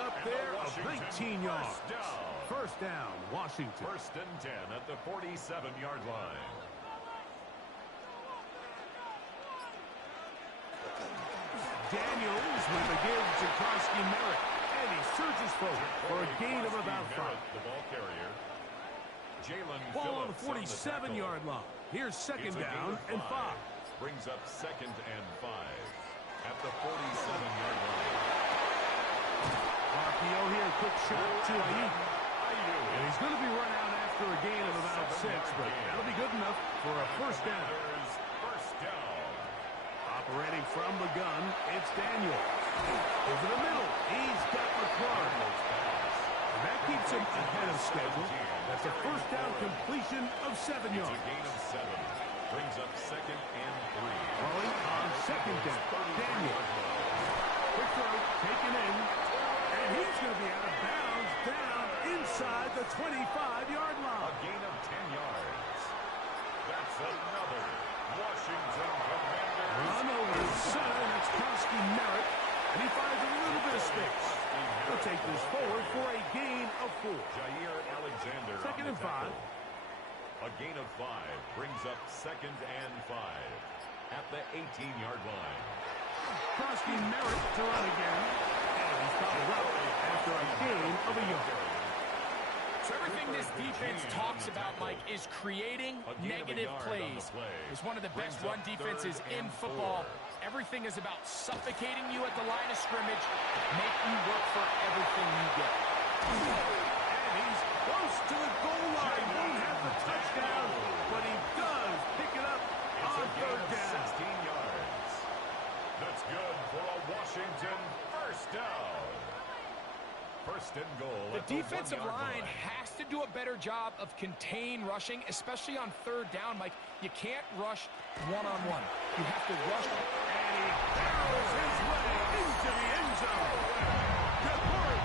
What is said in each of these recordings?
pickup there of 19 yards. First down, Washington. 1st and 10 at the 47-yard line. Daniels with the give to Krosky Merritt. And he surges forward for a gain of about 5. The ball carrier. Ball on the 47-yard line. Here's 2nd down and 5. Brings up 2nd and 5 at the 47-yard line. RPO here, quick shot to Ayuk. And he's going to be run out after a gain of about 6, but that'll be good enough for a first down. Operating from the gun, it's Daniels. Over the middle, he's got McLaurin. And that keeps him ahead of schedule. That's a first down completion of 7 yards. It's a gain of 7. Brings up 2nd and 3. Throwing on 2nd down. Daniels. Quick throw, taken in. And he's going to be out of bounds down inside the 25-yard line. A gain of 10 yards. That's another Washington Commanders. Run over to center, and it's Krosky Merritt. And he finds a little bit of space. He'll take this forward for a gain of 4. Jair Alexander. 2nd and 5. A gain of 5 brings up 2nd and 5 at the 18-yard line. Krosky Merritt to run again. And he's fouled up after a gain of a yard. So everything this defense talks about, Mike, is creating negative plays. It's one of the best run defenses in football. Everything is about suffocating you at the line of scrimmage, make you work for everything you get. And he's close to the goal line. Won't have the touchdown, but he does pick it up on 3rd down. 16 yards. That's good for a Washington first down. 1st and goal. The defensive line has to do a better job of contain rushing, especially on 3rd down, Mike. You can't rush one-on-one. You have to rush. And he barrels his way into the end zone.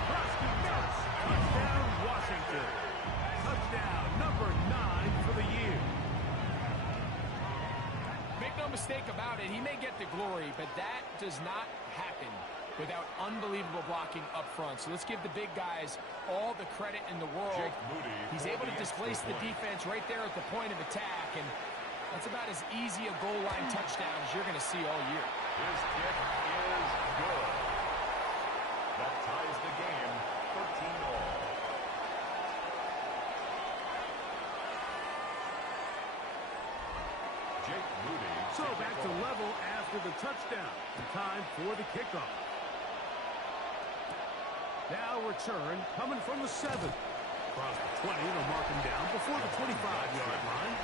Krosky Merritt. Touchdown, Washington. Touchdown number 9 for the year. Make no mistake about it, he may get the glory, but that does not happen without unbelievable blocking up front. So let's give the big guys all the credit in the world. He's able to displace the defense right there at the point of attack, and that's about as easy a goal line touchdown as you're going to see all year. His kick is good. That ties the game 13-all. Jake Moody. So back to level after the touchdown. Time for the kickoff. Now return coming from the 7. Across the 20, they'll mark him down before the 25-yard line.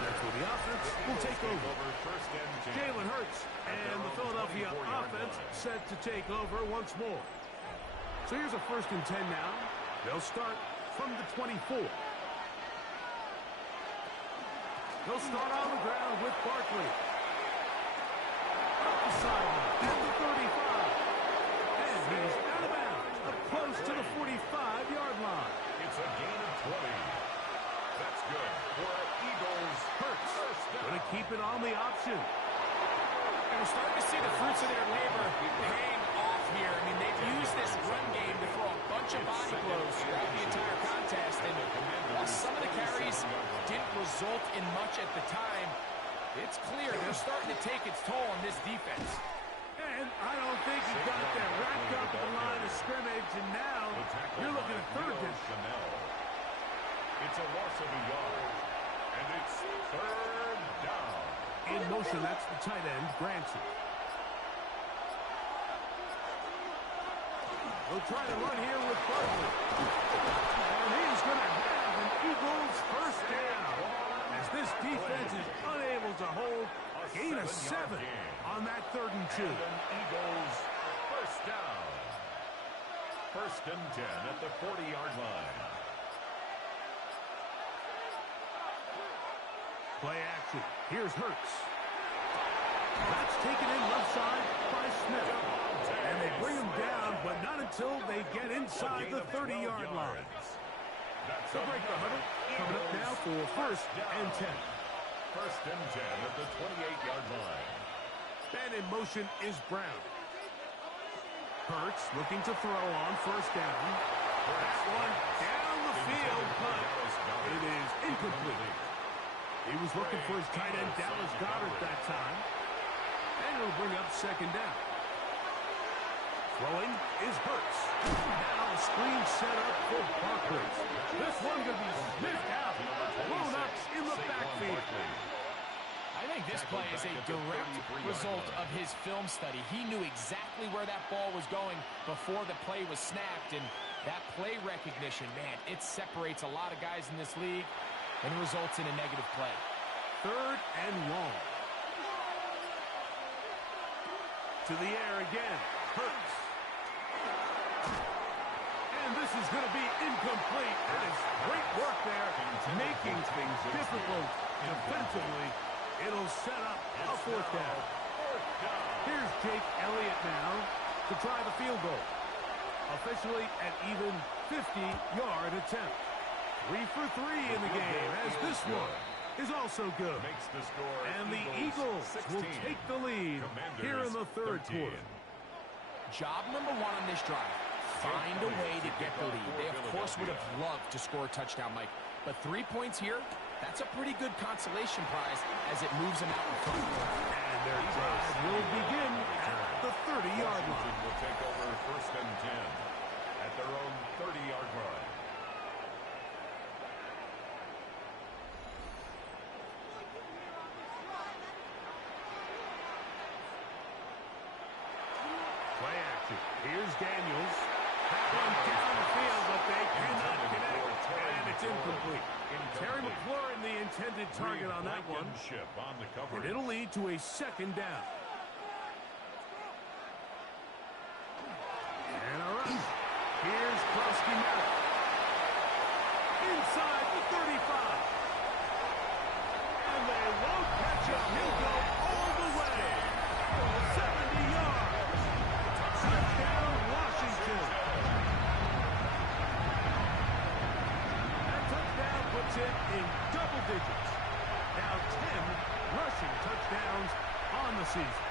That's where the offense will take over. Jalen Hurts and the Philadelphia offense set to take over once more. So here's a 1st and 10 now. They'll start from the 24. They'll start on the ground with Barkley. Up the sideline at the 35. And he's out of bounds, up close to the 45-yard line. It's a gain of 20. That's good for Eagles. Hurts going to keep it on the option. And we're starting to see the fruits of their labor paying off here. I mean, they've used this run game to throw a bunch of body blows throughout the entire contest. And while some of the carries didn't result in much at the time, it's clear they're starting to take its toll on this defense. And I don't think he got that wrapped up at the line of scrimmage, and now you're looking at 3rd down. It's a loss of a yard, and it's 3rd down. In motion, that's the tight end, Granson. We'll try to run here with Barkley. And he's going to have an Eagles first down. As this defense is unable to hold, gain of 7 on that 3rd and 2. Eagles first down. 1st and 10 at the 40-yard line. Play action. Here's Hurts. That's taken in left side by Smith. And they bring him down, but not until they get inside the 30-yard line. They'll break the huddle. Coming up now for 1st and 10. 1st and 10 at the 28-yard line. And in motion is Brown. Hurts looking to throw on first down. That one down the field, but it is incomplete. He was looking for his tight end, Dallas Goedert, that time. And it'll bring up second down. Throwing is Hurts. Now a screen set up for Barkley. This one going to be sniffed out. Thrown up in the backfield. I think this play is a direct result of his film study. He knew exactly where that ball was going before the play was snapped. And that play recognition, man, it separates a lot of guys in this league and results in a negative play. Third and long. To the air again. Hurts. And this is going to be incomplete. That is great work there, making things difficult defensively. It'll set up a fourth down. Here's Jake Elliott now to try the field goal. Officially an even 50-yard attempt. 3 for 3 in the game, as this one is also good. And the Eagles will take the lead here in the third quarter. Job number one on this drive. Find a way to get the lead. They, of course, would have loved to score a touchdown, Mike. But 3 points here, that's a pretty good consolation prize as it moves them out in front. And their drive will begin at the 30-yard line. Will take over first and 10 at their own 30-yard line. Play action. Here's Daniels. That one down the field, but they cannot connect. And it's incomplete. Terry McLaurin, the intended target on that one. And it'll lead to a second down. And a run. Here's Krosky Merritt. Inside the 35. And they won't catch him. He'll go all the way. 70 yards. Touchdown, Washington. That touchdown puts it in double digits. Now 10 rushing touchdowns on the season.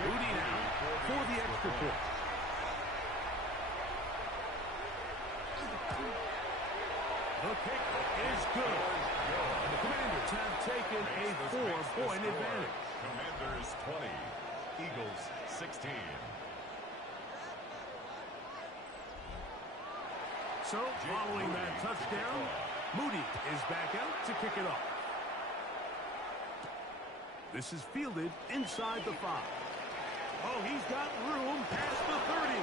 Judy now for the extra point. The kick is good. And the Commanders have taken a 4-point advantage. Commanders 20, Eagles 16. So, following that touchdown, Moody is back out to kick it off. This is fielded inside the 5. Oh, he's got room past the 30. And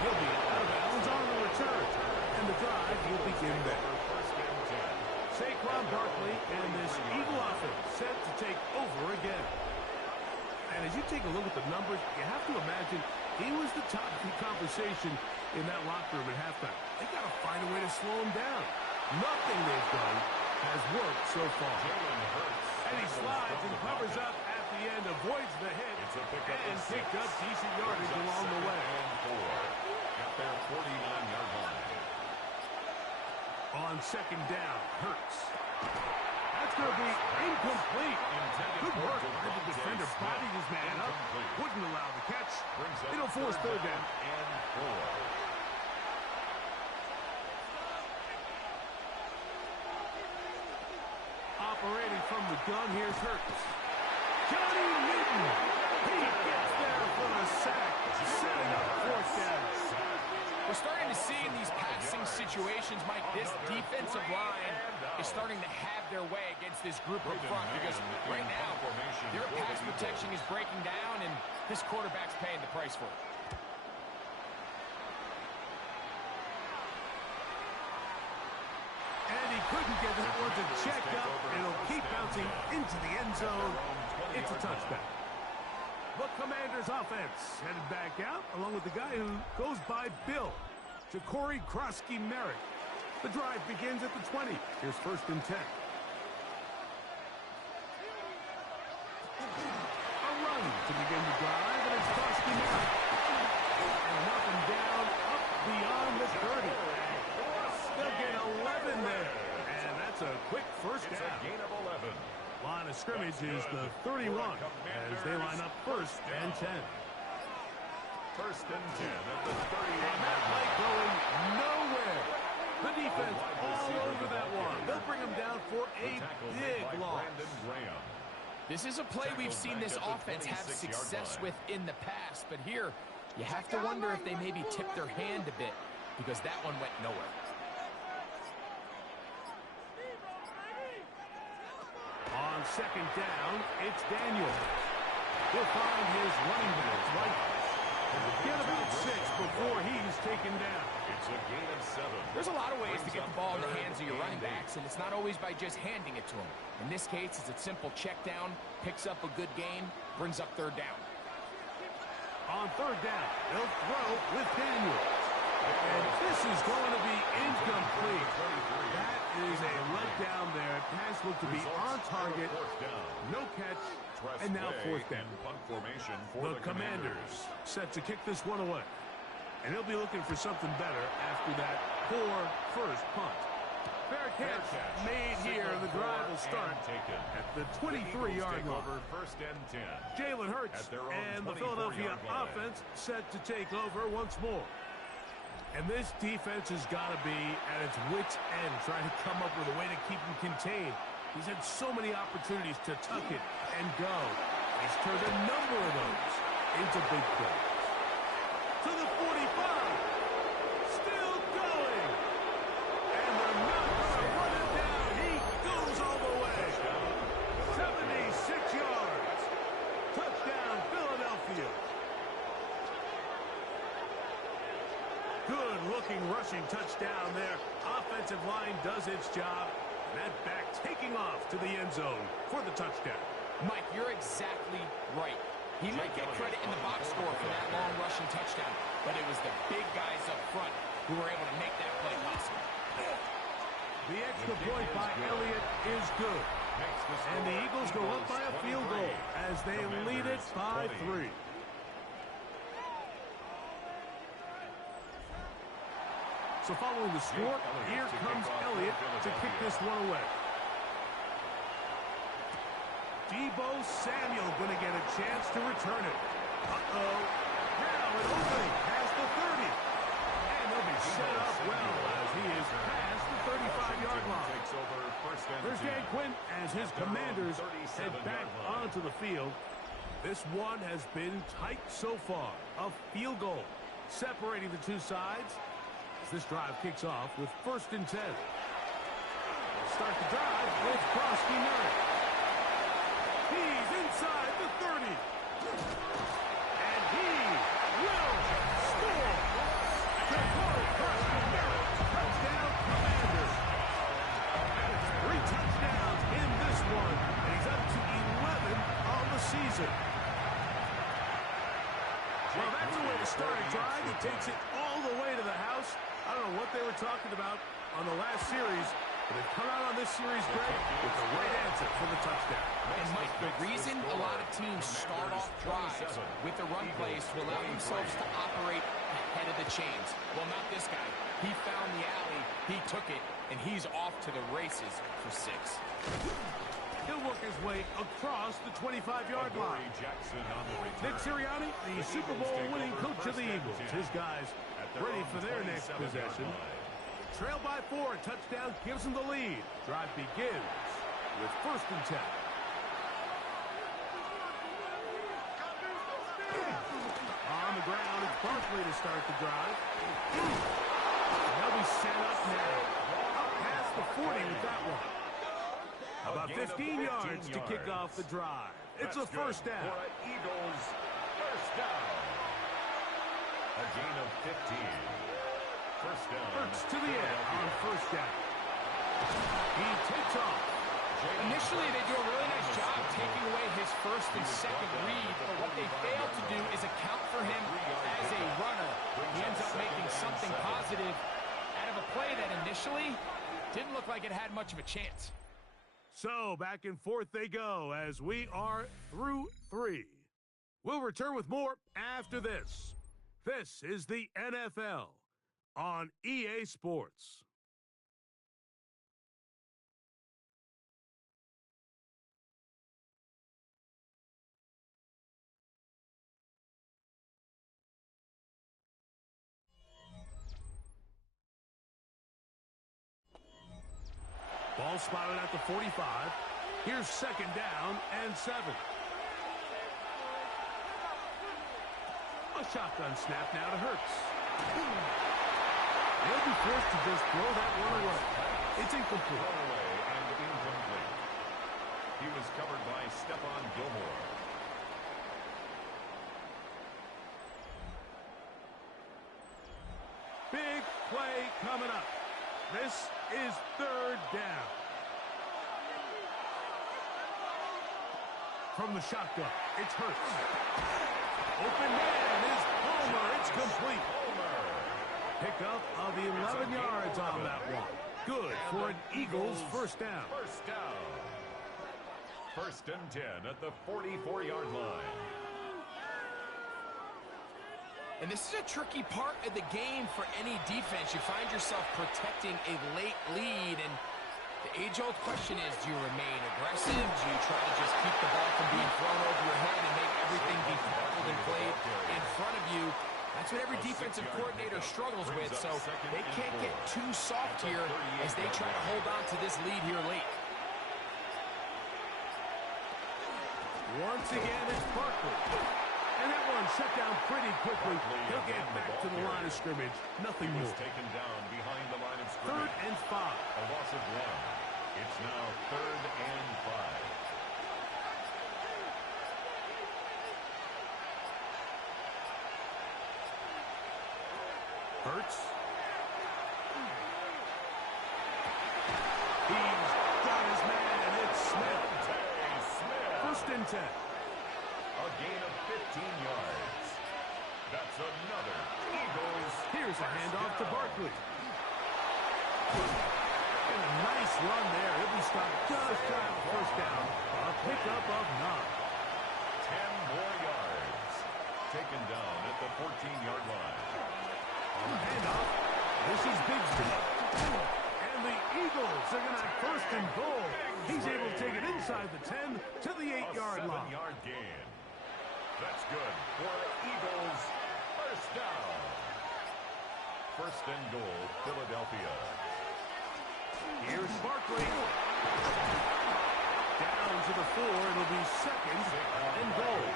he'll be out of bounds on the return. And the drive will begin there. Saquon Barkley and this Eagle offense set to take over again. And as you take a look at the numbers, you have to imagine he was the top of the conversation in that locker room at halftime. They got to find a way to slow him down. Nothing they've done has worked so far. And he slides and covers up at the end, avoids the hit, and picked up decent yardage along the way. At their 49-yard line. On second down, Hurts. That's going to be incomplete. Good work by the defender. Bodied his man up. Wouldn't allow the catch. It'll force third down. And 4. Operating from the gun, here's Hurts. Johnny Newton. He gets there for the sack. Setting up fourth down. We're starting to see in these passing situations, Mike, this defensive line is starting to have their way against this group up front because right now their pass protection is breaking down and this quarterback's paying the price for it. And he couldn't get that one to check up. It'll keep bouncing into the end zone. It's a touchback. The Commanders offense headed back out along with the guy who goes by Bill to Corey Krosky Merritt. The drive begins at the 20. Here's first and 10. A run to begin the drive, and it's Krosky Merritt. And nothing down up beyond the 30. They'll get 11 there. And that's a quick first down. Gain of 11. Line of scrimmage is the 31 as they line up first and 10. First and 10 at the 30. And that play going nowhere. The defense all over that one. They'll bring him down for a big loss. This is a play we've seen this offense have success with in the past, but here you have to wonder if they maybe tipped their hand a bit because that one went nowhere. On second down, it's Daniel. He'll find his running back right. Get about 6 before he's taken down. It's a gain of 7. There's a lot of ways to get the ball in the hands of your running backs, and it's not always by just handing it to them. In this case, it's a simple check down, picks up a good gain, brings up third down. On third down, they'll throw with Daniel. And this is going to be incomplete. That is a letdown there. Pass looked to be on target. No catch. And now fourth down. The Commanders set to kick this one away. And he'll be looking for something better after that poor first punt. Fair catch made here. The drive will start at the 23-yard line. First and 10. Jalen Hurts and the Philadelphia offense set to take over once more. And this defense has got to be at its wits' end, trying to come up with a way to keep him contained. He's had so many opportunities to tuck it and go. He's turned a number of those into big plays. To the 45. Still going. And they're not going to run it down. He goes all the way. 76 yards. Touchdown, Philadelphia. Good-looking rushing touchdown there. Offensive line does its job. That back taking off to the end zone for the touchdown. Mike, you're exactly right. He might get credit in the box score for that long rushing touchdown, but it was the big guys up front who were able to make that play possible. The extra point by Elliott is good. And the Eagles go up by a field goal as they lead it by 3. So following the score, here comes Elliott to kick this one away. Deebo Samuel going to get a chance to return it. Uh-oh. Now an opening past the 30. And they'll be set up well as he is past the 35-yard line. There's Dan Quinn as his Commanders head back onto the field. This one has been tight so far. A field goal separating the two sides. This drive kicks off with first and 10. Start the drive with Brosky Merritt. He's inside the 30. And he will score. Brosky Merritt, touchdown Commanders. And it's 3 touchdowns in this one. And he's up to 11 on the season. Well, that's a way to start a drive. He takes it all the way to the house. I don't know what they were talking about on the last series, but they've come out on this series, Greg, with the right answer for the touchdown. And, Mike, the reason a lot of teams start off drives with the run plays to allow themselves to operate ahead of the chains. Well, not this guy. He found the alley, he took it, and he's off to the races for 6. He'll work his way across the 25-yard line. Nick Sirianni, the Super Bowl winning coach of the Eagles. His guys ready for their next possession. Trail by 4, touchdown gives them the lead. Drive begins with first and 10. On the ground, it's Barkley to start the drive. They'll be set up now. Up past the 40 with that one. About 15 yards to kick off the drive. It's a first down. Eagles first down. A gain of 15. First down. Hurts to the end on first down. He takes off. Initially, they do a really nice job taking away his first and second read, but what they fail to do is account for him as a runner. He ends up making something positive out of a play that initially didn't look like it had much of a chance. So, back and forth they go as we are through 3. We'll return with more after this. This is the NFL on EA Sports. Ball spotted at the 45. Here's second down and 7. A shotgun snap now to Hurts. They'll be forced to just throw that one away. It's incomplete. Away and incomplete. He was covered by Stephon Gilmore. Big play coming up. This is third down. From the shotgun, it's Hurts. Open man is Palmer. It's complete. Pickup of 11 yards on that one. Good for an Eagles first down. First down. First and 10 at the 44-yard line. And this is a tricky part of the game for any defense. You find yourself protecting a late lead, and the age-old question is, do you remain aggressive? Do you try to just keep the ball from being thrown over your head and make everything be tackled and played in front of you? That's what every defensive coordinator struggles with, so they can't get too soft here as they try to hold on to this lead here late. Once again, it's Barkley. And that one shut down pretty quickly. He'll get back to the line of scrimmage. Nothing more. Taken down behind the line of Third scrimmage. and 5. A loss of 1. It's now third and 5. Hurts. He's got his man. It's Smith. First and 10. A gain of 15 yards. That's another Eagles. Here's a handoff to Barkley. And a nice run there. He'll be stopped just shy of the first down. A pickup of 9. 10 more yards. Taken down at the 14-yard line. On the handoff, this is Bigsby. And the Eagles are going to have first and goal. He's able to take it inside the 10 to the 8-yard line. 7-yard gain. That's good for Eagles first down. First and goal, Philadelphia. Here's Barkley. Down to the 4. It'll be second and goal.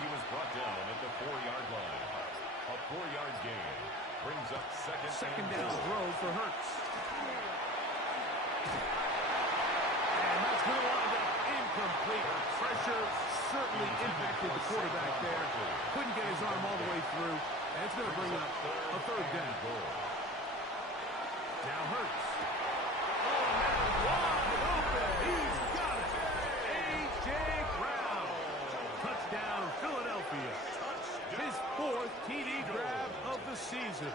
He was brought down at the 4-yard line. A 4-yard gain brings up second down throw for Hurts. And that's going to wind up incomplete. Pressure certainly impacted the quarterback there. Couldn't get his arm all the way through. And it's going to bring up a third down. Now Hurts. Oh, man, wide open. He's got it. A.J. Brown. Touchdown, Philadelphia. His 4th TD grab of the season.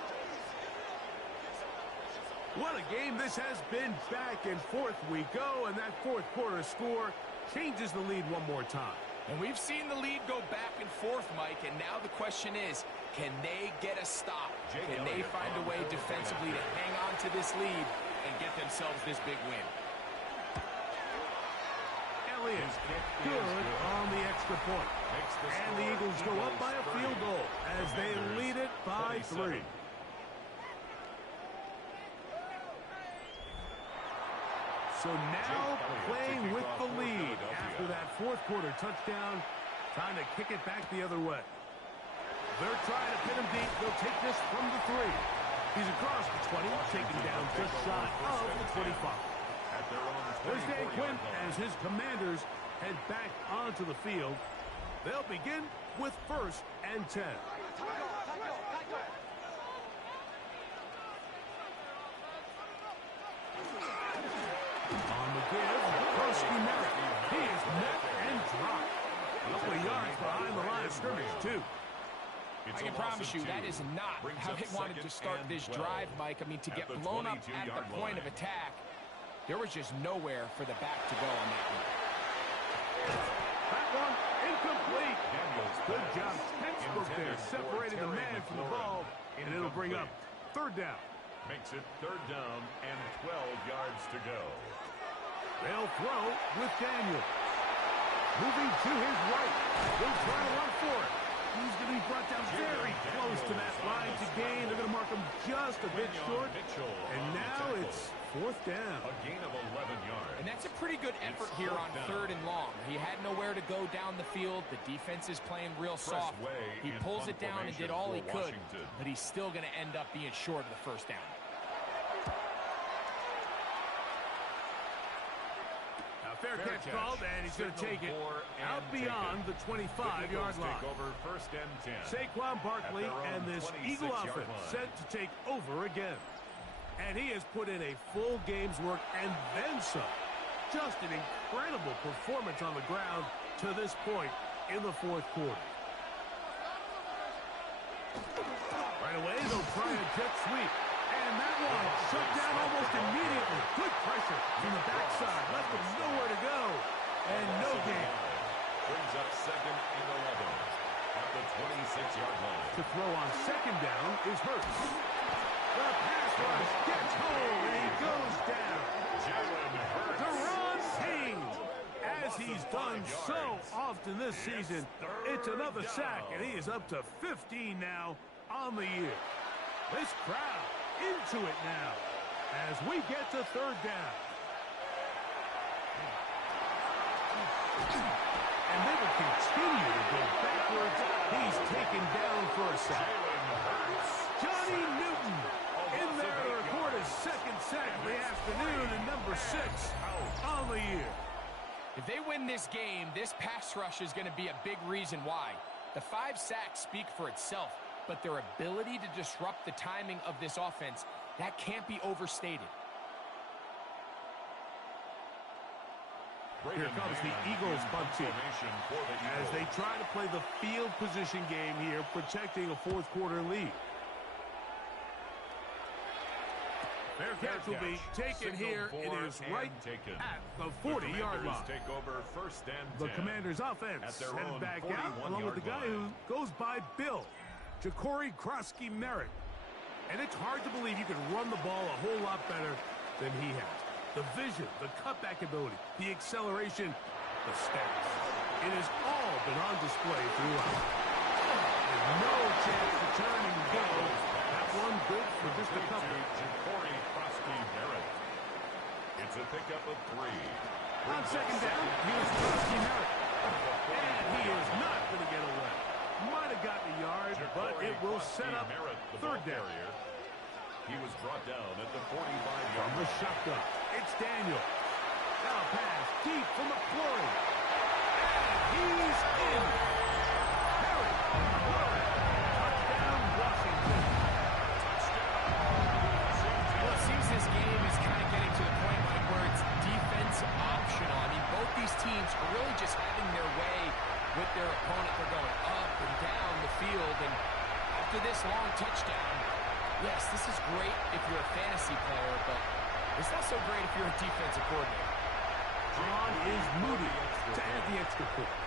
What a game this has been. Back and forth we go, and that fourth quarter score changes the lead one more time. And we've seen the lead go back and forth, Mike, and now the question is, can they get a stop? Can they find a way defensively to hang on to this lead and get themselves this big win? Elliott, good on the extra point. And the Eagles go up by a field goal as they lead it by 3. So now playing with the lead after that fourth quarter touchdown, trying to kick it back the other way. They're trying to pin him deep. They'll take this from the 3. He's across the 20, taken down just shy of the 25. There's Dan Quinn as his Commanders head back onto the field. They'll begin with first and 10. On the give, Kurski Merritt. He is met and dropped. A couple of yards behind the line of scrimmage, too. I can promise you that is not how they wanted to start this drive, Mike. I mean, to get blown up at the point of attack, there was just nowhere for the back to go on that one. That one incomplete. Good job. Textbook there, separating the man from the ball, and it'll bring up third down. Makes it third down and 12 yards to go. They'll throw with Daniel. Moving to his right. They'll try to run for it. He's going to be brought down very close to that line to gain. They're going to mark him just just a bit short, and now it's 4th down. A gain of 11 yards. And that's a pretty good effort here on 3rd and long. He had nowhere to go down the field. The defense is playing real soft. He pulls it down and did all he could, but he's still going to end up being short of the 1st down. Fair catch called, and he's going to take it out beyond the 25-yard line. Over 1st and 10. Saquon Barkley and this Eagle offense set to take over again. And he has put in a full game's work and then some. Just an incredible performance on the ground to this point in the 4th quarter. Right away, they'll try a jet sweep. And that one shut down almost immediately. Good pressure from the backside. Left him nowhere to go. And no gain. Brings up 2nd and 11 at the 26-yard line. To throw on 2nd down is Hurts. The pass rush gets home, and he goes down. Jalen Hurts. Deron King, as he's done so often this season, it's another sack, and he is up to 15 now on the year. This crowd into it now as we get to 3rd down. And they will continue to go backwards. He's taken down for a sack. Johnny Newton in there to record his 2nd sack of the afternoon and number 6 on the year. If they win this game, this pass rush is going to be a big reason why. The 5 sacks speak for itself, but their ability to disrupt the timing of this offense, that can't be overstated. Here comes the Eagles punt team as they try to play the field position game here, protecting a 4th quarter lead. Fair catch will be taken here. It is right at the 40-yard line. Take over 1st and 10. The Commanders' offense headed back out along with the guy who goes by Bill, Ja'Cory Krosky-Merritt. And it's hard to believe you can run the ball a whole lot better than he has. The vision, the cutback ability, the acceleration, the stats. It has all been on display throughout. There's no chance to turn and go. That one good for just a couple. Ja'Cory Krosky-Merritt. It's a pickup of 3. On 2nd down, here's Krosky-Merritt. And he is not going to get away. Might have gotten a yard, but it will set up 3rd down. He was brought down at the 45-yard from the shotgun. It's Daniel. Now a pass deep from McClory. And he's in. Harry. Touchdown, Washington. Well, it seems this game is kind of getting to the point, Mike, where it's defense optional. I mean, both these teams are really just having their way with their opponent. They're going up and down the field. And after this long touchdown, yes, this is great if you're a fantasy player, but it's not so great if you're a defensive coordinator. On is Moody to add the extra point.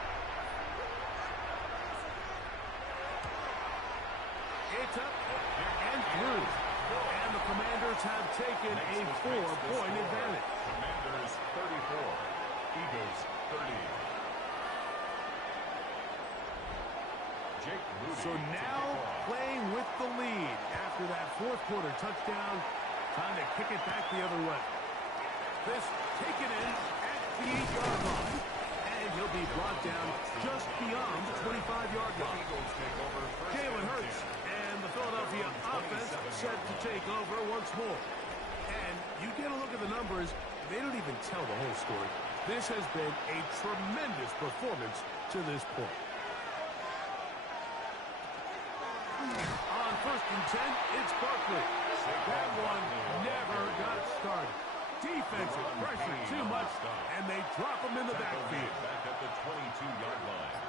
It's up and through. And the Commanders have taken a 4-point advantage. Commanders 34, Eagles 30. So now playing with the lead after that 4th quarter touchdown. Time to kick it back the other way. This taken in at the 8-yard line. And he'll be brought down just beyond the 25-yard line. Jalen Hurts and the Philadelphia offense set to take over once more. And you get a look at the numbers, they don't even tell the whole story. This has been a tremendous performance to this point. On 1st and 10, it's Barkley. That one never got started. Defensive pressure too much, and they drop him in the backfield. Back at the 22-yard line.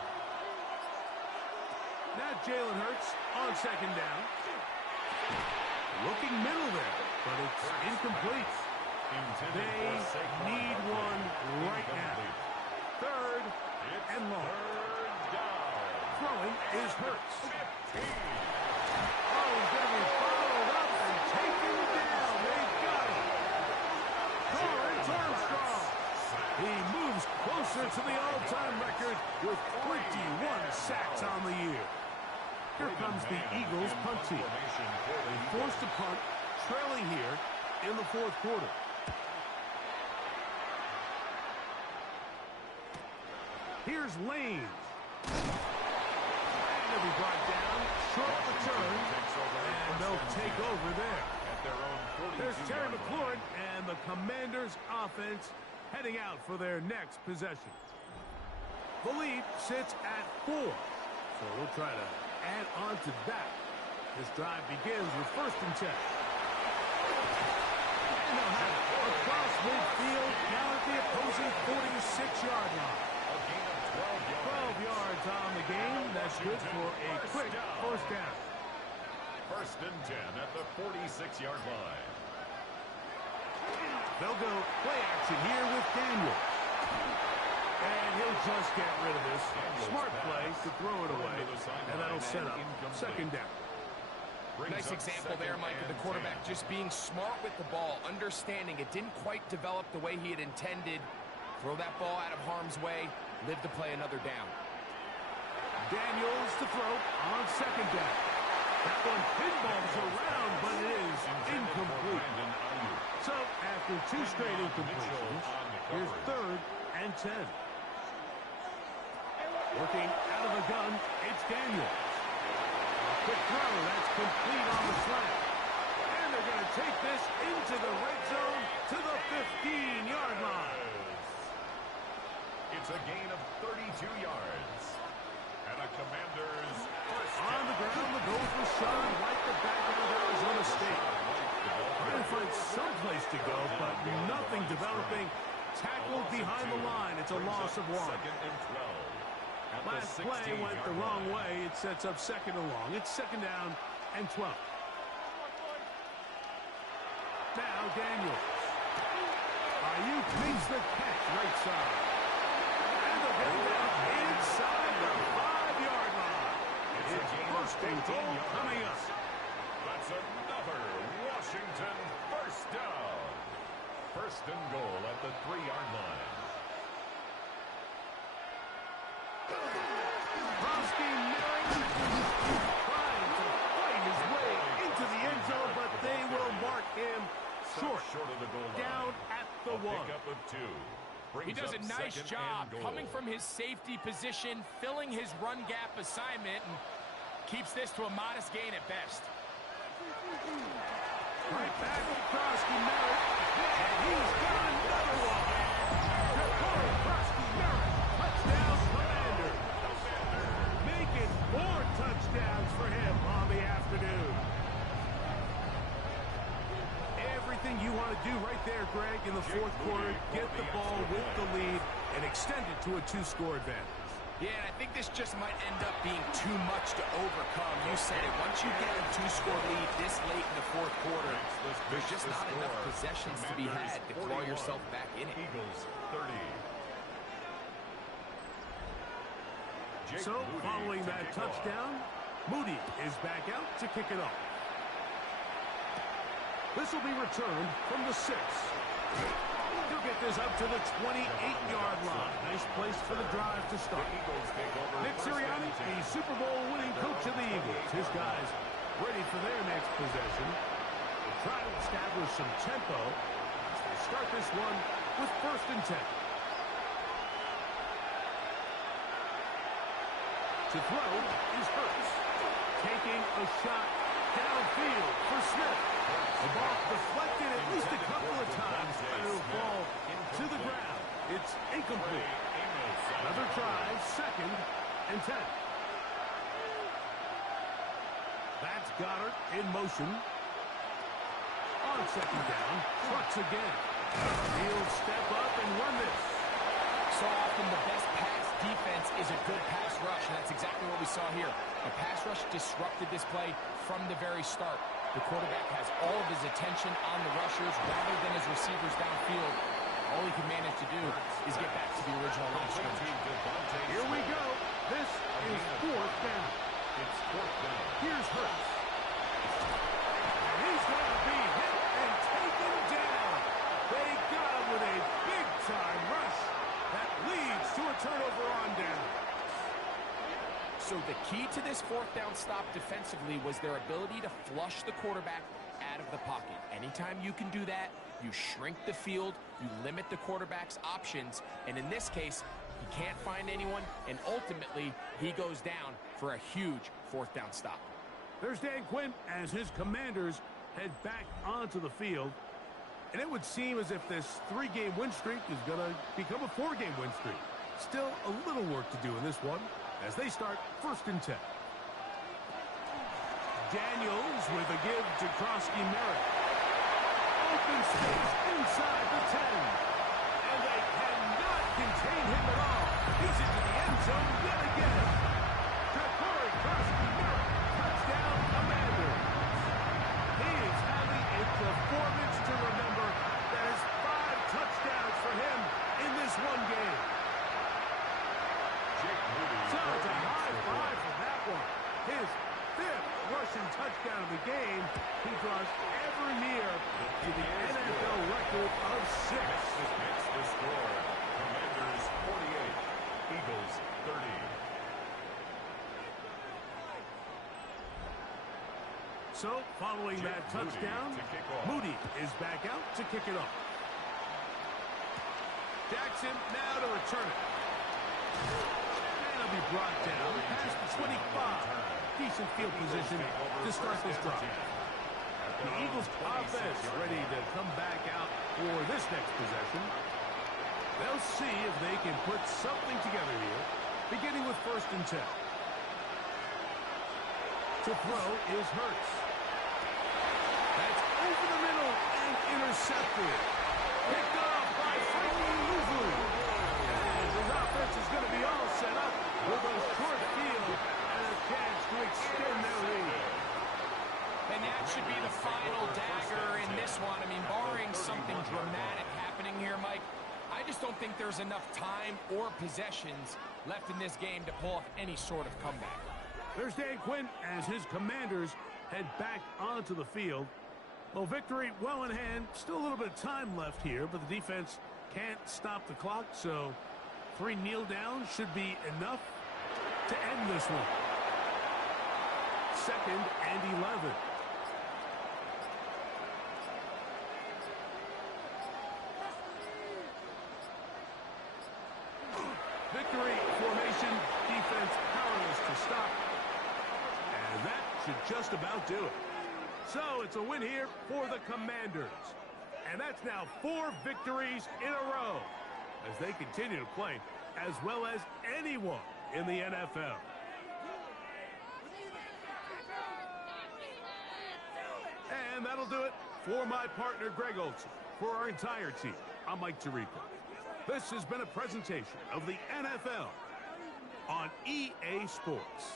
Now Jalen Hurts on 2nd down. Looking middle there, but it's incomplete. They need one right now. 3rd and long. Throwing is Hurts. Oh, he's going to be followed up and taken down. They got him. Lawrence Armstrong. He moves closer to the all-time record with 21 sacks on the year. Here comes the Eagles punt team. They forced a punt, trailing here in the fourth quarter. Here's Lane. And he'll be brought down. Short return. And they'll take over there. There's Terry McLaurin and the Commanders offense heading out for their next possession. The lead sits at 4. So we'll try to add on to that. This drive begins with 1st and 10. And they'll have it across midfield down at the opposing 46-yard line. 12 yards on the game. That's good for a quick 1st down. 1st and 10 at the 46-yard line. They'll go play action here with Daniels. And he'll just get rid of this. Smart play to throw it away. And that'll set up 2nd down. Nice example there, Mike, of the quarterback just being smart with the ball, understanding it didn't quite develop the way he had intended. Throw that ball out of harm's way, live to play another down. Daniels to throw on 2nd down. That one pinballs around, but it is incomplete. So, after 2 straight incompletions, here's 3rd and 10. Working out of the gun, it's Daniels. Quick throw, that's complete on the slant. And they're going to take this into the red zone to the 15-yard line. It's a gain of 32 yards. And a Commanders first on the ground, the goal for Sean right the back of Arizona State. Trying to find some place to go, but nothing developing. Tackled behind the line. It's a loss of 1. 2nd and 12. Last play went the wrong way. It sets up 2nd and long. It's 2nd down and 12. Now Daniels. Ayuk makes the catch right side. And they'll get him down inside the 5-yard line. It's 1st and goal coming up. That's another Washington 1st down. 1st and goal at the 3-yard line. Trying to fight his way into the end zone, but they will mark him short of the goal line. Down at the 1. Pickup of 2. He does a nice job coming from his safety position, filling his run gap assignment, and keeps this to a modest gain at best. Right back to Krosky Merritt, and he's got another one. Krosky Merritt, touchdown Commander. Making 4 touchdowns for him on the afternoon. Everything you want to do right there, Greg, in the 4th quarter. Get the ball with the lead and extend it to a 2-score advantage. Yeah, and I think this just might end up being too much to overcome. You said it. Once you get a 2-score lead this late in the 4th quarter, there's just not enough possessions to be had to claw yourself back in it. Eagles 30. So, following that touchdown, Moody is back out to kick it off. This will be returned from the 6. He'll get this up to the 28-yard line. Nice place for the drive to start. Nick Sirianni, the Super Bowl winning coach of the Eagles. His guys ready for their next possession. They'll try to establish some tempo as they start this one with 1st and 10. To throw is Hurts. Taking a shot downfield for Smith. The ball deflected at least a couple of times, and it'll fall to the ground. It's incomplete. Another try, 2nd and 10. That's Goddard in motion. On 2nd down, trucks again. He'll step up and run this. So often the best pass defense is a good pass rush, and that's exactly what we saw here. The pass rush disrupted this play from the very start. The quarterback has all of his attention on the rushers rather than his receivers downfield. All he can manage to do is get back to the original line scrimmage. Here we go. This is 4th down. It's 4th down. Here's Hurts. And he's going to be hit and taken down. They got him with a big-time rush that leads to a turnover on down. So the key to this fourth down stop defensively was their ability to flush the quarterback out of the pocket. Anytime you can do that, you shrink the field, you limit the quarterback's options, and in this case, he can't find anyone, and ultimately, he goes down for a huge fourth down stop. There's Dan Quinn as his Commanders head back onto the field. And it would seem as if this 3-game win streak is going to become a 4-game win streak. Still a little work to do in this one as they start 1st and 10. Daniels with a give to Krosky Merritt. Open space inside the 10. And they cannot contain him at all. He's into the end zone yet again. Ja'Cory Krosky Merritt, touchdown Commanders. He is having a performance to remember. There's 5 touchdowns for him in this one game. So it's a high five for that one. His 5th rushing touchdown of the game. He draws ever near to the NFL record of 6. Hits the score. Commanders 48, Eagles 30. So, following that touchdown, Moody is back out to kick it off. Jackson now to return it. And he'll be brought down past the 25. Decent field position to start this drive. The Eagles offense ready to come back out for this next possession. They'll see if they can put something together here, beginning with 1st and 10. To throw is Hurts. That's over the middle and intercepted. Picked off by Frankie Luvu. And his offense is going to be all set up with a short field and a chance to extend their lead. And that should be the final dagger in this one. I mean, barring something dramatic happening here, Mike, I just don't think there's enough time or possessions left in this game to pull off any sort of comeback. There's Dan Quinn as his Commanders head back onto the field. Well, victory well in hand. Still a little bit of time left here, but the defense can't stop the clock, so 3 kneel downs should be enough to end this one. 2nd and 11. Victory formation, defense powerless to stop. And that should just about do it. So it's a win here for the Commanders. And that's now 4 victories in a row as they continue to play as well as anyone in the NFL. And that'll do it for my partner, Greg Olson. For our entire team, I'm Mike Tirico. This has been a presentation of the NFL on EA Sports.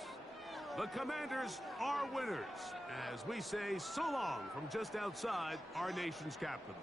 The Commanders are winners, as we say so long from just outside our nation's capital.